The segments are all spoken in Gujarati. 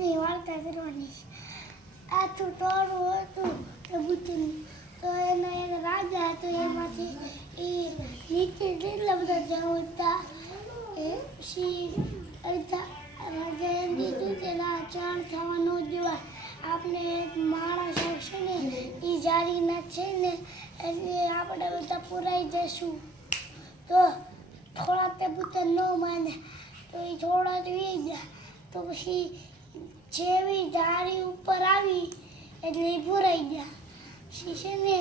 ની વાર્તા કરવાની છે આથું ટોળું હતું કબૂતરનું તો એના એક રાજા હતો એમાંથી એ નીચે જેટલા બધા જવું હતા એ પછી અડધા રાજા એમ કીધું કે ના ચણ થવા ન દેવાય આપણે એક માણસ આવશે ને એ જાળીના છે ને એટલે આપણે બધા પુરાઈ જશું તો થોડા તે પુત્ર ન માને તો એ થોડા જોઈ ગયા તો પછી જેવી જાળી ઉપર આવી એટલે ભૂરાઈ ગયા. શિષ્યને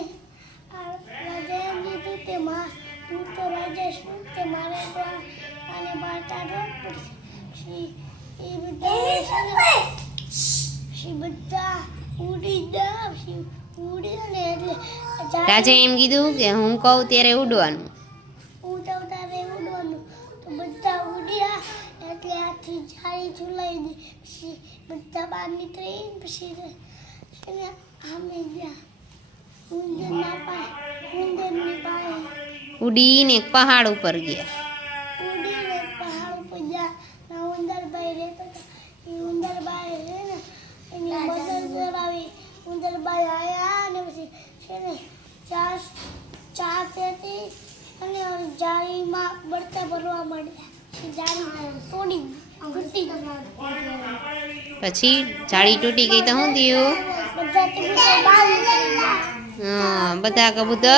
રાજાએ ને રાજા એમ કીધું તે માં હું તો રાજા છું તે મારે તો આને મારતા રોગ પડશે. એ બધા શ્રી બધા ઉડી ગયા ઉડી ને એટલે જાળી- રાજે એમ કીધું કે હું કહું ત્યારે ઉડવાનું. ઉડતા ઉડતા ઉડવાનું. તો બધા ઉડ્યા એટલે આથી જાળી ઝુલાઈ દે પછી બધા બહાર નીકળી પછી છે આમે ગયા. ઉંદરના પાસે ઉંદરની પાસે ઉડીને એક પહાડ ઉપર ગયા. ઉડીને પહાડ ઉપર ગયા. ના ઉંદરભાઈ રહેતા હતા એ ઉંદરભાઈ છે ને એની મદદ કરાવી. ઉંદરભાઈ આવ્યા અને પછી છે ને ચા ચા હતી અને જાળીમાં બળતા પછી જાળી તૂટી ગઈ તો શું થયું? બધા કબૂતર?